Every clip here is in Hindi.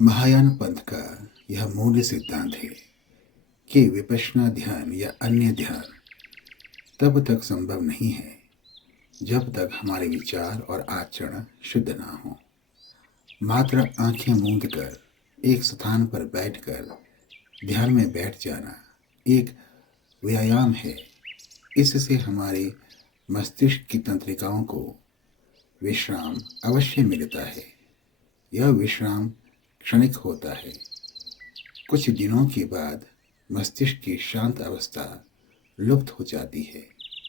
महायान पंथ का यह मूल सिद्धांत है कि विपश्यना ध्यान या अन्य ध्यान तब तक संभव नहीं है जब तक हमारे विचार और आचरण शुद्ध ना हो। मात्र आंखें मूंद कर एक स्थान पर बैठकर ध्यान में बैठ जाना एक व्यायाम है। इससे हमारे मस्तिष्क की तंत्रिकाओं को विश्राम अवश्य मिलता है। यह विश्राम क्षणिक होता है। कुछ दिनों के बाद मस्तिष्क की शांत अवस्था लुप्त हो जाती है।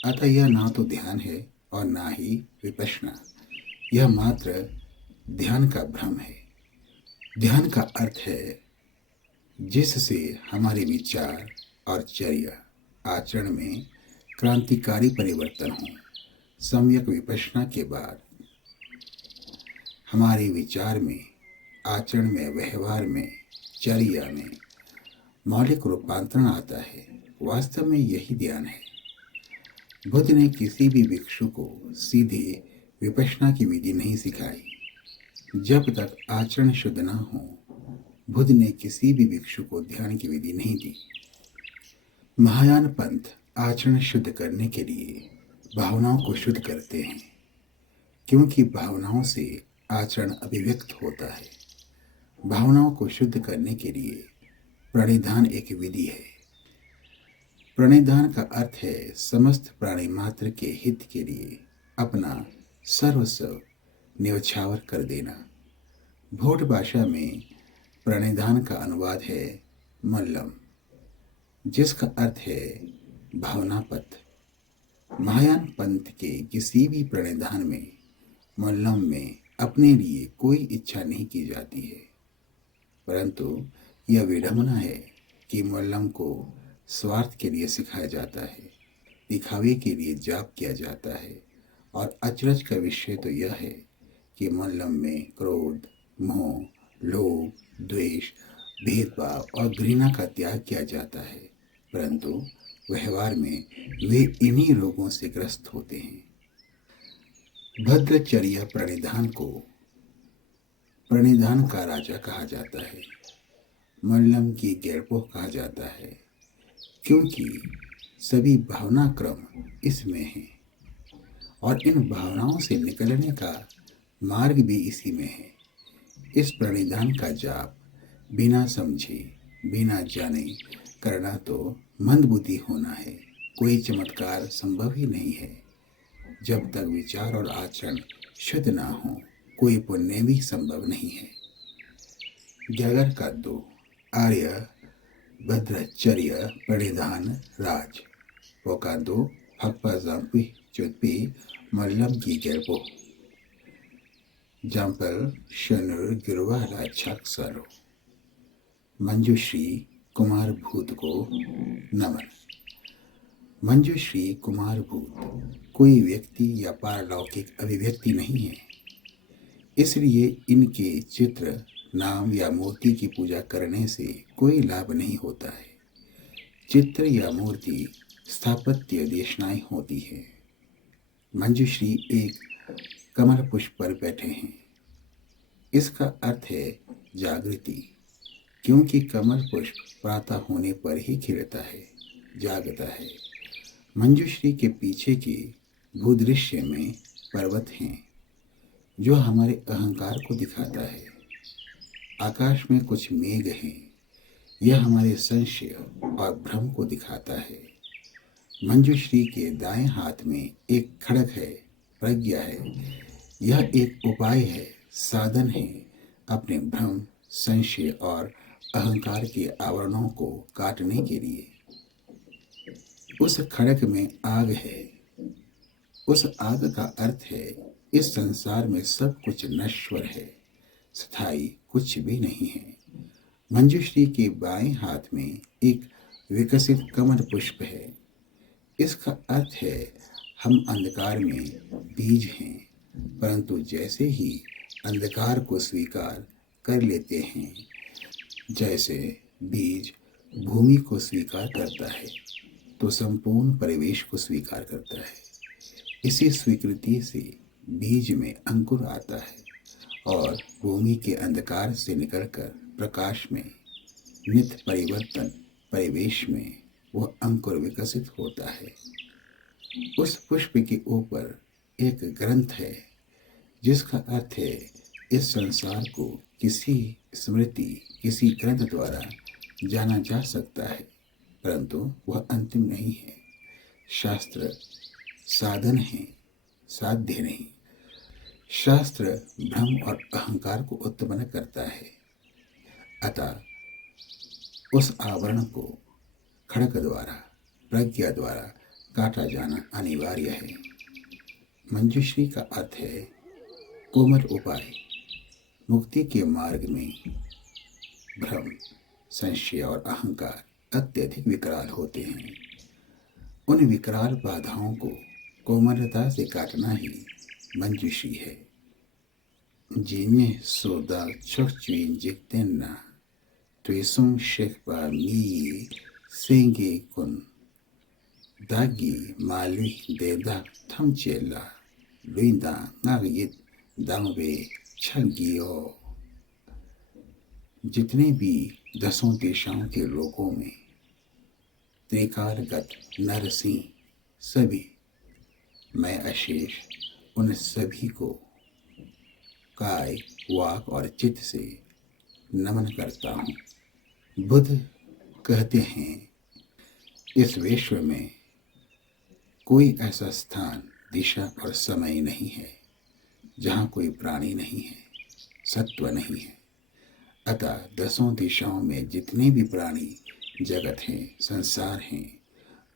अतः यह ना तो ध्यान है और ना ही विपश्यना। यह मात्र ध्यान का भ्रम है। ध्यान का अर्थ है जिससे हमारे विचार और चर्या आचरण में क्रांतिकारी परिवर्तन हो। सम्यक विपश्यना के बाद हमारे विचार में, आचरण में, व्यवहार में, चर्या में मौलिक रूपांतरण आता है। वास्तव में यही ध्यान है। बुद्ध ने किसी भी भिक्षु को सीधे विपश्यना की विधि नहीं सिखाई। जब तक आचरण शुद्ध न हो, बुद्ध ने किसी भी भिक्षु को ध्यान की विधि नहीं दी। महायान पंथ आचरण शुद्ध करने के लिए भावनाओं को शुद्ध करते हैं, क्योंकि भावनाओं से आचरण अभिव्यक्त होता है। भावनाओं को शुद्ध करने के लिए प्रणिधान एक विधि है। प्रणिधान का अर्थ है समस्त प्राणी मात्र के हित के लिए अपना सर्वस्व न्यौछावर कर देना। भोट भाषा में प्रणिधान का अनुवाद है मल्लम, जिसका अर्थ है भावना पथ। महायान पंथ के किसी भी प्रणिधान में, मल्लम में, अपने लिए कोई इच्छा नहीं की जाती है। परंतु यह विडंबना है कि मल्लम को स्वार्थ के लिए सिखाया जाता है, दिखावे के लिए जाप किया जाता है। और अचरज का विषय तो यह है कि मल्लम में क्रोध, मोह, लोभ, द्वेष, भेदभाव और घृणा का त्याग किया जाता है, परंतु व्यवहार में वे इन्हीं रोगों से ग्रस्त होते हैं। भद्रचर्या प्रणिधान को प्रणिधान का राजा कहा जाता है। मल्लम की गेरपोह कहा जाता है, क्योंकि सभी भावना क्रम इसमें हैं और इन भावनाओं से निकलने का मार्ग भी इसी में है। इस प्रणिधान का जाप बिना समझे, बिना जाने करना तो मंदबुद्धि होना है। कोई चमत्कार संभव ही नहीं है। जब तक विचार और आचरण शुद्ध ना हो, कोई पुण्य भी संभव नहीं है। ग्यागर का 2 आर्य भद्रचर्या प्रणिधान राज वोकादो हप्पा जाम्पी चुत्पी मल्लम की गेरपो जाम्पल शनुर गिरवाला छाक्सरो। मंजुश्री कुमार भूत को नमन। मंजुश्री कुमार भूत कोई व्यक्ति या पारलौकिक अभिव्यक्ति नहीं है, इसलिए इनके चित्र, नाम या मूर्ति की पूजा करने से कोई लाभ नहीं होता है। चित्र या मूर्ति स्थापत्य देशनाएं होती है। मंजुश्री एक कमल पुष्प पर बैठे हैं। इसका अर्थ है जागृति, क्योंकि कमल पुष्प प्रातः होने पर ही खिलता है, जागता है। मंजुश्री के पीछे के भूदृश्य में पर्वत हैं, जो हमारे अहंकार को दिखाता है। आकाश में कुछ मेघ हैं, यह हमारे संशय और भ्रम को दिखाता है। मंजुश्री के दाएं हाथ में एक खड़ग है, प्रज्ञा है। यह एक उपाय है, साधन है अपने भ्रम, संशय और अहंकार के आवरणों को काटने के लिए। उस खड़ग में आग है। उस आग का अर्थ है इस संसार में सब कुछ नश्वर है, स्थायी कुछ भी नहीं है। मंजुश्री के बाएं हाथ में एक विकसित कमल पुष्प है। इसका अर्थ है हम अंधकार में बीज हैं, परंतु जैसे ही अंधकार को स्वीकार कर लेते हैं, जैसे बीज भूमि को स्वीकार करता है, तो संपूर्ण परिवेश को स्वीकार करता है। इसी स्वीकृति से बीज में अंकुर आता है और भूमि के अंधकार से निकलकर प्रकाश में नित्य परिवर्तन परिवेश में वह अंकुर विकसित होता है। उस पुष्प के ऊपर एक ग्रंथ है, जिसका अर्थ है इस संसार को किसी स्मृति, किसी ग्रंथ द्वारा जाना जा सकता है, परंतु वह अंतिम नहीं है। शास्त्र साधन है, साध्य नहीं। शास्त्र भ्रम और अहंकार को उत्पन्न करता है, अतः उस आवरण को खड़ग द्वारा, प्रज्ञा द्वारा काटा जाना अनिवार्य है। मंजूश्री का अर्थ है कोमल उपाय। मुक्ति के मार्ग में भ्रम, संशय और अहंकार अत्यधिक विकराल होते हैं। उन विकराल बाधाओं को कोमलता से काटना ही मंजूश्री है। जिन्हें सोदा चोक्चुइन जिक्तेन्ना त्वेसुम शेखपा मी सेंगे कुन दागी माली देदा थमचेला लुइंदा नागित दांगबे छगियो। जितने भी 10 दिशाओं के लोगों में त्रिकालगत नरसिंह सभी, मैं अशेष उन सभी को काय, वाक और चित्त से नमन करता हूँ। बुद्ध कहते हैं, इस विश्व में कोई ऐसा स्थान, दिशा और समय नहीं है जहाँ कोई प्राणी नहीं है, सत्व नहीं है। अतः 10 दिशाओं में जितने भी प्राणी जगत हैं, संसार हैं,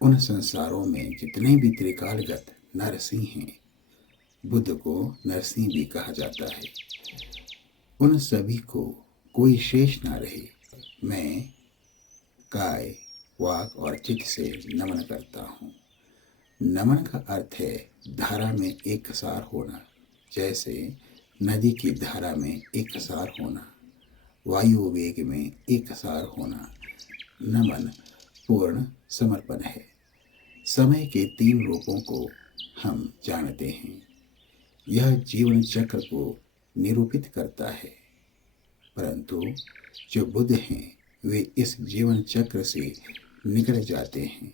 उन संसारों में जितने भी त्रिकालगत नरसिंह हैं, बुद्ध को नरसिंह भी कहा जाता है, उन सभी को कोई शेष ना रहे, मैं काय, वाक और चित्त से नमन करता हूँ। नमन का अर्थ है धारा में एक सार होना, जैसे नदी की धारा में एक सार होना, वायु वेग में एक सार होना। नमन पूर्ण समर्पण है। समय के 3 रूपों को हम जानते हैं। यह जीवन चक्र को निरूपित करता है, परंतु जो बुद्ध हैं वे इस जीवन चक्र से निकल जाते हैं,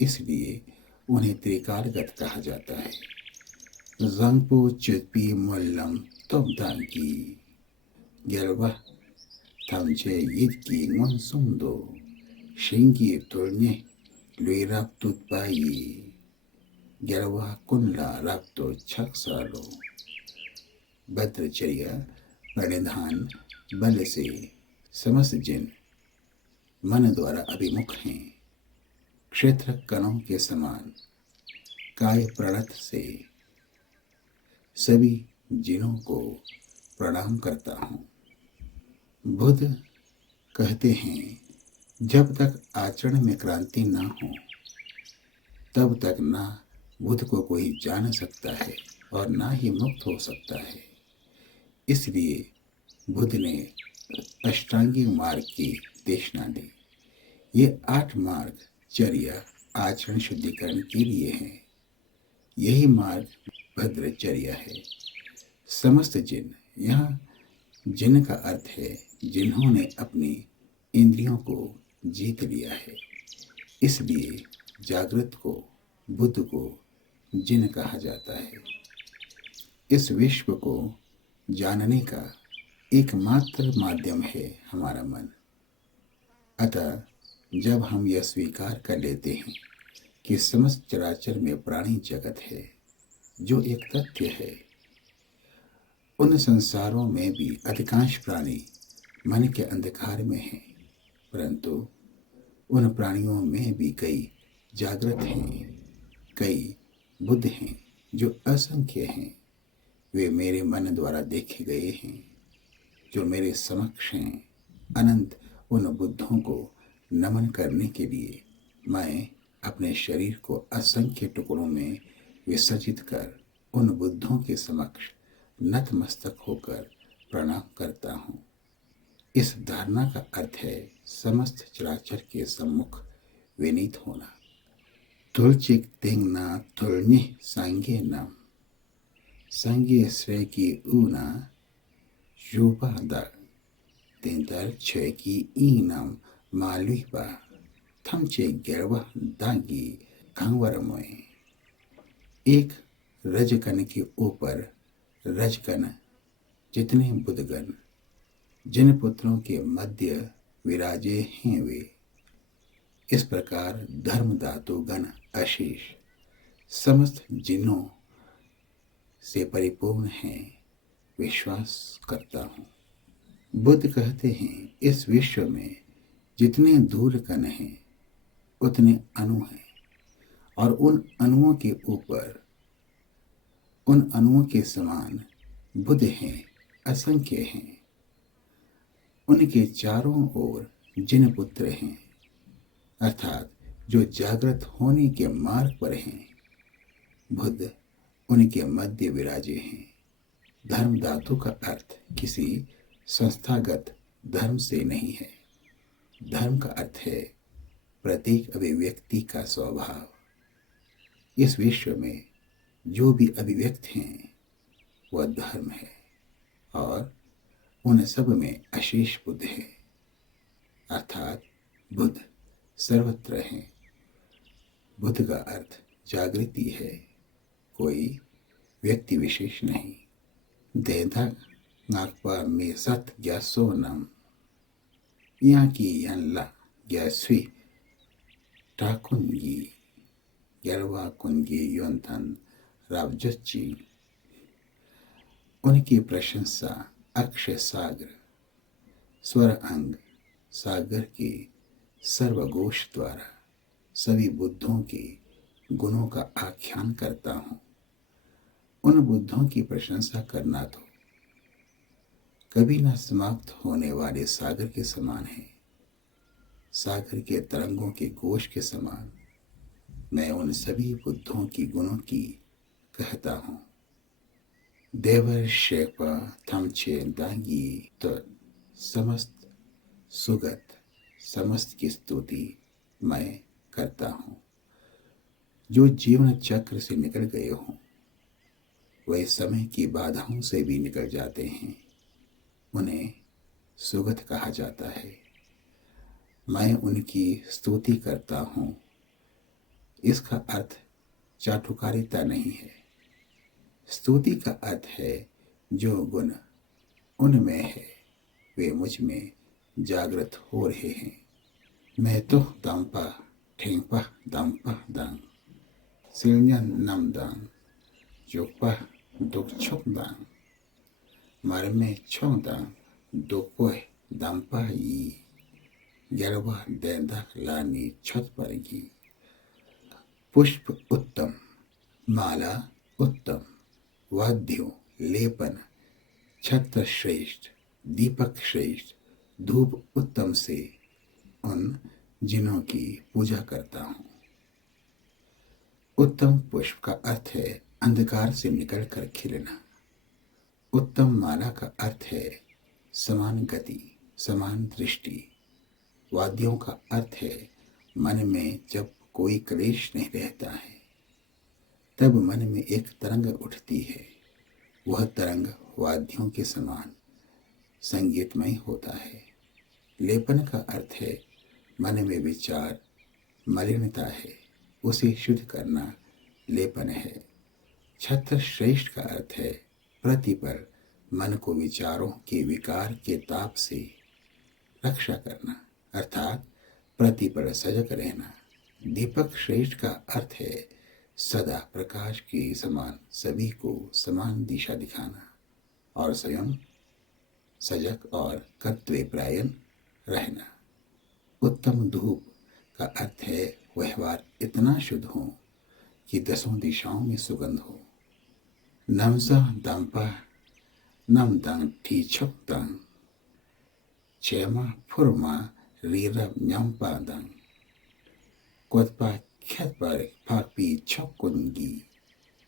इसलिए उन्हें त्रिकालगत कहा जाता है। ज़ंगपो चुत्पी मल्लम तोब्दांगी गेलवा थामचे यिदकी मंसुंदो शेंगी तुलने लुइराप तुत्पाई गेलवा कुंडला राप्तो छक्सालो। भद्रचर्या परिधान बल से समस्त जिन मन द्वारा अभिमुख हैं। क्षेत्र कणों के समान काय प्रणत से सभी जिनों को प्रणाम करता हूँ। बुद्ध कहते हैं, जब तक आचरण में क्रांति ना हो तब तक ना बुद्ध को कोई जान सकता है और ना ही मुक्त हो सकता है। इसलिए बुद्ध ने अष्टांगिक मार्ग की देशना दी। ये 8 मार्ग चर्या आचरण शुद्धिकरण के लिए हैं। यही मार्ग भद्रचर्या है। समस्त जिन, यहाँ जिन का अर्थ है जिन्होंने अपनी इंद्रियों को जीत लिया है। इसलिए जागृत को, बुद्ध को जिन कहा जाता है। इस विश्व को जानने का एकमात्र माध्यम है हमारा मन। अतः जब हम यह स्वीकार कर लेते हैं कि समस्त चराचर में प्राणी जगत है, जो एक तथ्य है, उन संसारों में भी अधिकांश प्राणी मन के अंधकार में हैं, परंतु उन प्राणियों में भी कई जागृत हैं, कई बुद्ध हैं जो असंख्य हैं। वे मेरे मन द्वारा देखे गए हैं, जो मेरे समक्ष हैं। अनंत उन बुद्धों को नमन करने के लिए मैं अपने शरीर को असंख्य टुकड़ों में विसर्जित कर उन बुद्धों के समक्ष नतमस्तक होकर प्रणाम करता हूँ। इस धारणा का अर्थ है समस्त चराचर के सम्मुख विनीत होना। तुलचिक तेंगना तुलन्य सांगे नाम सांगे श्रेय की ऊना रूपा दा तेंतर छे की ईनम मालुपा थमचे गिरवा दागी खंवर मोए। एक रजकन के ऊपर रजकन जितने बुधगण जिन पुत्रों के मध्य विराजे हैं वे, इस प्रकार धर्मदातु गण अशेष समस्त जिन्हों से परिपूर्ण हैं, विश्वास करता हूँ। बुद्ध कहते हैं इस विश्व में जितने धूल कण हैं उतने अणु हैं, और उन अणुओं के ऊपर उन अणुओं के समान बुद्ध हैं, असंख्य हैं। उनके चारों ओर जिन पुत्र हैं, अर्थात जो जागृत होने के मार्ग पर हैं, बुद्ध उनके मध्य विराजे हैं। धर्मधातु का अर्थ किसी संस्थागत धर्म से नहीं है। धर्म का अर्थ है प्रत्येक अभिव्यक्ति का स्वभाव। इस विश्व में जो भी अभिव्यक्त हैं वह धर्म है, और उन सब में अशेष बुद्ध है, अर्थात बुद्ध सर्वत्र हैं। बुद्ध का अर्थ जागृति है, कोई व्यक्ति विशेष नहीं। देदा नाकपा में सत ग्यासो नम यहाँ की यनला ग्यासवी टाकुंगी ग्यारवा कुंगी योंतन रावजच्ची। उनकी प्रशंसा अक्षय सागर स्वर अंग सागर के सर्वघोष द्वारा सभी बुद्धों के गुणों का आख्यान करता हूँ। उन बुद्धों की प्रशंसा करना तो कभी न समाप्त होने वाले सागर के समान है। सागर के तरंगों के घोष के समान मैं उन सभी बुद्धों की गुणों की कहता हूँ। देवर शेपा थमचे दागी तो समस्त सुगत समस्त की स्तुति मैं करता हूँ। जो जीवन चक्र से निकल गए हों, वे समय की बाधाओं से भी निकल जाते हैं, उन्हें सुगत कहा जाता है। मैं उनकी स्तुति करता हूँ। इसका अर्थ चाटुकारिता नहीं है। स्तुति का अर्थ है जो गुण उनमें है वे मुझ में जागृत हो रहे हैं। मैं तो दम्पा ठेंपा दम्पा दांग सिलन्यन नम दांग जोपा दुख छुक दांग मर में छोंग दांग दोपोय दम्पा यी ग्यारवा देंदा लानी छत पड़ेगी। पुष्प उत्तम, माला उत्तम, वाद्यों लेपन छत्र श्रेष्ठ, दीपक श्रेष्ठ, धूप उत्तम से उन जिनों की पूजा करता हूँ। उत्तम पुष्प का अर्थ है अंधकार से निकलकर खिलना। उत्तम माला का अर्थ है समान गति, समान दृष्टि। वाद्यों का अर्थ है मन में जब कोई क्लेश नहीं रहता है, तब मन में एक तरंग उठती है। वह तरंग वाद्यों के समान संगीतमय होता है। लेपन का अर्थ है मन में विचार मलिनता है, उसे शुद्ध करना लेपन है। छत्र श्रेष्ठ का अर्थ है प्रतिपल मन को विचारों के विकार के ताप से रक्षा करना, अर्थात प्रतिपल सजग रहना। दीपक श्रेष्ठ का अर्थ है सदा प्रकाश के समान सभी को समान दिशा दिखाना और स्वयं सजग और कर्तव्यपरायण रहना। उत्तम धूप का अर्थ है व्यवहार इतना शुद्ध हो कि दसों दिशाओं में सुगंध हो। नमसा दम्पा नम दंग ठी छुक दंग चेमा फुरमा रीरब न्यम्पा दंग कोतपा खेत पर फापी छकुंगी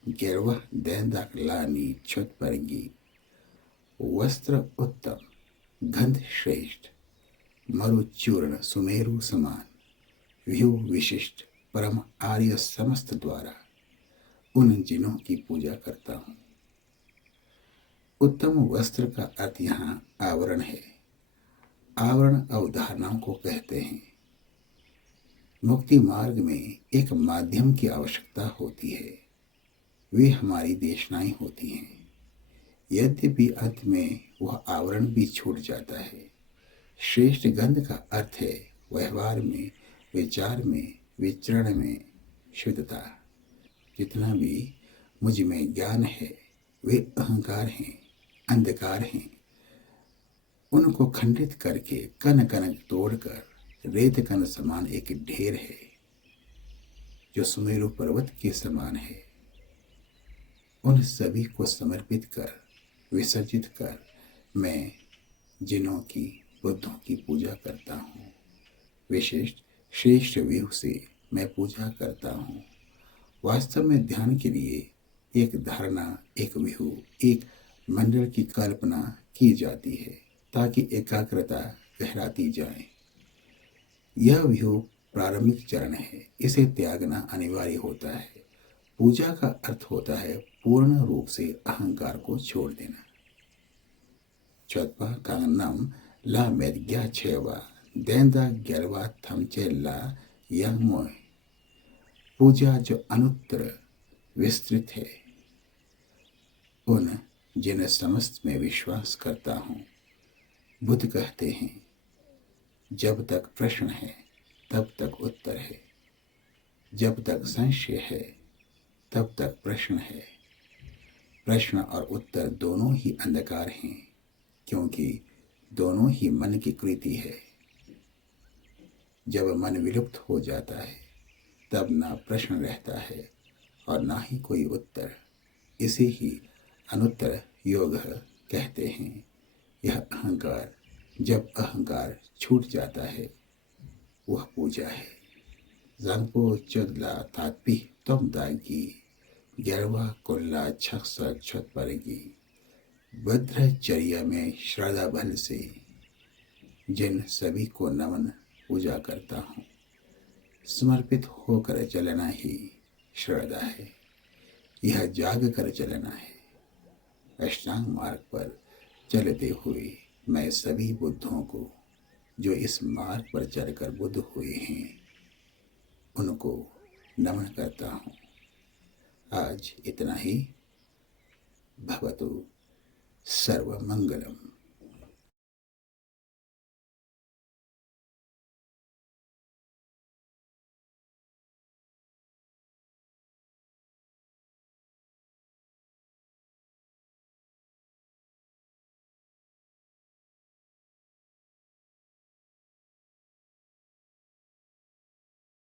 गेरवा देंदाक लानी छुत परगी। वस्त्र उत्तम, गंध श्रेष्ठ, मरुचूर्ण सुमेरु समान, व्यू विशिष्ट परम आर्य समस्त द्वारा उन जिनों की पूजा करता हूँ। उत्तम वस्त्र का अर्थ यहाँ आवरण है। आवरण अवधारणाओं को कहते हैं। मुक्ति मार्ग में एक माध्यम की आवश्यकता होती है। वे हमारी देशनाएं होती हैं। यद्यपि अंत में वह आवरण भी छूट जाता है। श्रेष्ठ गंध का अर्थ है व्यवहार में, विचार में, विचरण में शुद्धता। जितना भी मुझ में ज्ञान है वे अहंकार हैं, अंधकार हैं। उनको खंडित करके कण कण तोड़कर रेत कण समान एक ढेर है जो सुमेरु पर्वत के समान है। उन सभी को समर्पित कर, विसर्जित कर मैं जिनों की, बुद्धों की पूजा करता हूँ। विशिष्ट श्रेष्ठ व्यू से मैं पूजा करता हूँ। वास्तव में ध्यान के लिए एक धारणा, एक व्यू, एक मंडल की कल्पना की जाती है ताकि एकाग्रता गहराती जाए। यह व्यू प्रारंभिक चरण है। इसे त्यागना अनिवार्य होता है। पूजा का अर्थ होता है पूर्ण रूप से अहंकार को छोड़ देना। चौथा कांगनम ला मेद्या छेवा देंदा ग्यारवा थमचे ला यंग मोय। पूजा जो अनुत्तर विस्तृत है, उन जिन समस्त में विश्वास करता हूँ। बुद्ध कहते हैं जब तक प्रश्न है तब तक उत्तर है, जब तक संशय है तब तक प्रश्न है। प्रश्न और उत्तर दोनों ही अंधकार हैं, क्योंकि दोनों ही मन की कृति है। जब मन विलुप्त हो जाता है तब ना प्रश्न रहता है और ना ही कोई उत्तर। इसे ही अनुत्तर योग कहते हैं। यह अहंकार, जब अहंकार छूट जाता है वह पूजा है। ज़ांगपो चगला तात्पी तम दागी ग्यारवा कुल्ला छक्सा छत पड़ेगी। भद्रचर्या में श्रद्धा बल से जिन सभी को नमन पूजा करता हूँ। समर्पित होकर चलना ही श्रद्धा है। यह जाग कर चलना है। अष्टांग मार्ग पर चलते हुए मैं सभी बुद्धों को जो इस मार्ग पर चलकर बुद्ध हुए हैं उनको नमन करता हूँ। आज इतना ही। भवतु सर्वमंगलम।